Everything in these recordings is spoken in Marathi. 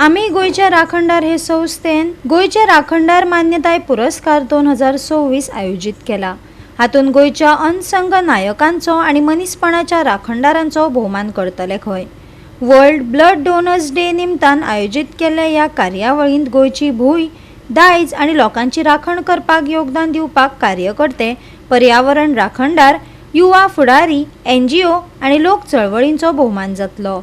आम्ही गोयच्या राखणदार हे संस्थेन गोयच्या राखणदार मान्यताय पुरस्कार 2024 आयोजित केला। हातून गोयच्या अनसंग नायकांचो आणि मनीसपणाच्या राखणदारांचो भोवमान करतले खंय। वर्ल्ड ब्लड डोनर्स डे निमतान आयोजित केल्ल्या ह्या कार्यावळींत गोयची भूंय दायज आणि लोकांची राखण करपाक योगदान दिवपाक कार्यकर्ते, पर्यावरण राखणदार, युवा फुडारी, NGO आणि लोक चळवळींचो भोवमान जातलो।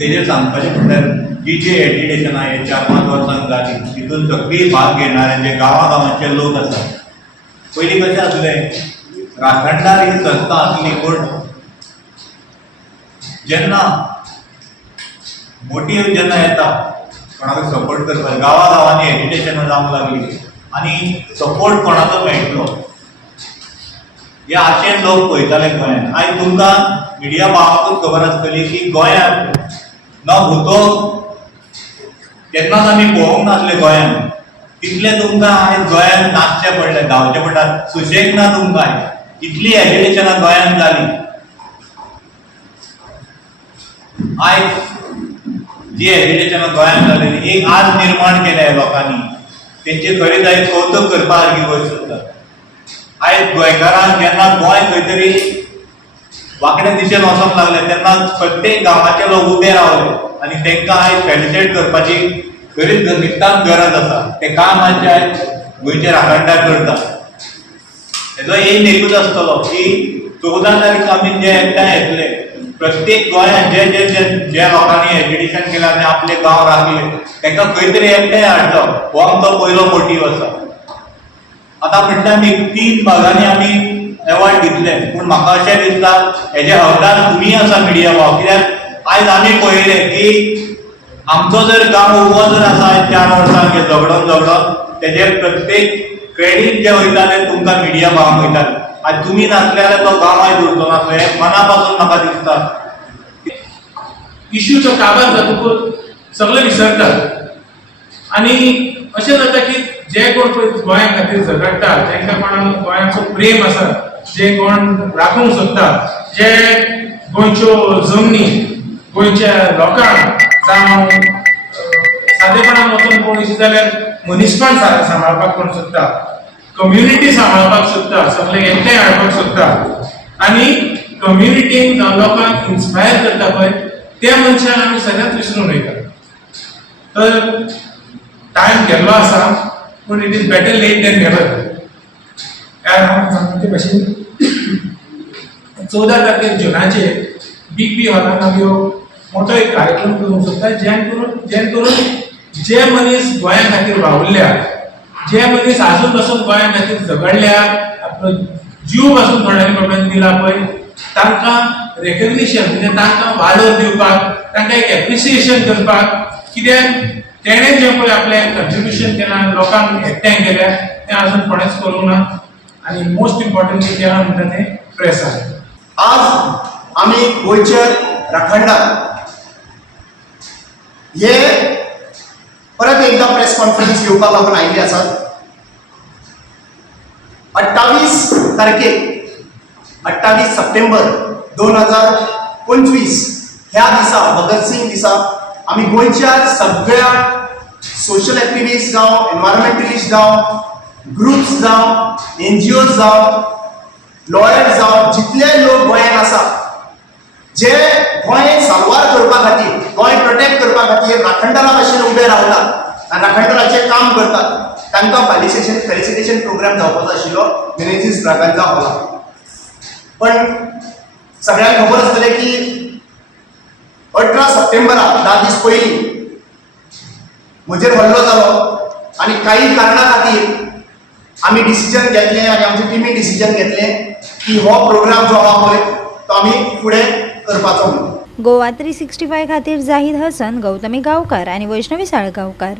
तेजेर सांगपाचें म्हणल्यार जी जी एजिटेशन आहे 4-5 वर्सांक जाली तितून सगळी भाग घेणारे जे गांवांचे लोक आसात। पयलीं कशें आसलें, राखणदार ही संस्था आसली, पूण जेन्ना मोटीव जेन्ना येता कोणाक सपोर्ट करपाक गांवांनी एजिटेशनां जावंक लागली आनी सपोर्ट कोणाचो मेळटलो हे आशेन लोक पळयताले गोंयांत। आयज तुमकां मिडिया पावाकूच खबर आसतली की गोंयांत न भुतो केन्नाच आमी पळोवंक नासले गोंयांत, तितले तुमकां आयज गोंयांत नाचचें पडलें, धांवचें पडटा, सुशेग ना तुमकां। इतली एजिटेशनां गोंयांत जाली। आयज जी एजिटेशनां गोंयांत जालेली एक आज निर्माण केल्या लोकांनी, तेंची खरीच आयज कौतुक करपा सारकी गोष्ट आसता। आयज गोंयकारांक जेन्ना गोंय खंय तरी वांकड्या दिशेन वचोंक लागले तेन्ना प्रत्येक गांवाचे लोक उबे रावले आनी तांकां आयज फेलिसिटेट करपाची खरीच नितांत गरज आसा। तें काम आयज गोंयचे राखणदार करता। हेजो एम एकूच आसतलो की 14 तारीख आमी जे एकठांय येतले, प्रत्येक गोंयांत जे जे जे जे लोकांनी एजिटेशन केलें आनी आपले गांव राखले तांकां खंय तरी एकठांय हाडलो, हो आमचो पयलो मोटीव आसा। आतां म्हटल्यार आमी 3 भागांनी आमी एवॉर्ड दितले, पूण म्हाका अशें दिसता हेजे हकदार तुमी आसा मिडिया वाव, कित्याक आयज आमी पळयलें की आमचो जर गांव उबो जर आसा 4 वर्सांक झगडोन तेजेर प्रत्येक क्रेडीट जे वयता तें तुमकां मिडिया पावाक वयतालें। आज तुमी नासले जाल्यार तो गांव आयज उरचो नासलो, हें मना पासून म्हाका दिसता। इश्यूचो काबार जातकूच सगळे विसरतात आनी अशें जाता की जे कोण गोंया खातीर झगडटा, तांकां कोणाक गोंयाचो प्रेम आसा, जे कोण राखूंक सोदता, जे गोंयच्यो जमनी गोंयच्या लोकांक जावं सादेपणान वचून पळयशी जाल्यार मनीसपण सांबाळपाक कोण सोदता, कम्युनिटी सांबाळपाक सोदता, सगळे एकठांय हाडपाक सोदता आनी कम्युनिटीन जावं लोकांक इन्स्पायर करता पळय त्या मनशाक आमी सदांच विसरून वयता। तर टायम गेल्लो आसा, पूण it is better late than never. हांव सांगता ते भाशेन 14 तारखेक जुनाचेर BB हॉलांत आमी मोठो एक कार्यक्रम करूंक सोदता, जेन करून जे मनीस गोंया खातीर वावुरल्या, जे मनीस आजून पासून गोंया खातीर झगडल्या, आपलो जीव पासून थोड्यांनी बाबड्यांनी दिला पळय, तांकां रेकग्निशन म्हणजे तांकां वाडो दिवपाक, तांकां एक एप्रिसिएशन करपाक, कित्याक तेणें जें पळय आपलें कंट्रिब्युशन केलां, लोकांक एकठांय केल्या, तें आजून कोणेच करूंक ना आनी मोस्ट इम्पॉर्टंटली केलां म्हणटा तें प्रेसान। आज आमी गोंयचे राखणदार हे परत एकदा प्रेस कॉन्फरन्स घेवपाक लागून आयिल्ले आसात। 28 तारखेक 28 सप्टेंबर 2025 ह्या दिसा भगतसिंग दिसा आमी गोंयच्या सगळ्या सोशल एक्टिविस्ट जावं, एनवायरमेंटलिस्ट जावं, ग्रुप्स जावं, NGOज जावं, लॉयर्स जावं, जितले लोक गोंयांत आसा जे गोंय साल्वार करपा खातीर, गोंय प्रोटेक्ट करपा खातीर राखणदारा भाशेन उबे रावतात आनी राखणदाराचें काम करतात, तांकां फेलिसिटेशन प्रोग्राम जावपाचो आशिल्लो मिनेझीस ब्रागांझा हॉलांत। पण सगळ्यांक खबर आसतलें की 18 सप्टेंबराक 10 दीस पयलीं म्हजेर हल्लो जालो आनी काही कारणा खातीर आमी डिसिजन घेतलें आनी आमच्या टिमीन डिसिजन घेतलें की हो प्रोग्राम जो आहा पळय तो आमी फुडें करपाचो म्हणून। गोवा 365 खातीर जाहीद हसन, गौतमी गांवकार आणि वैष्णवी साळगांवकार।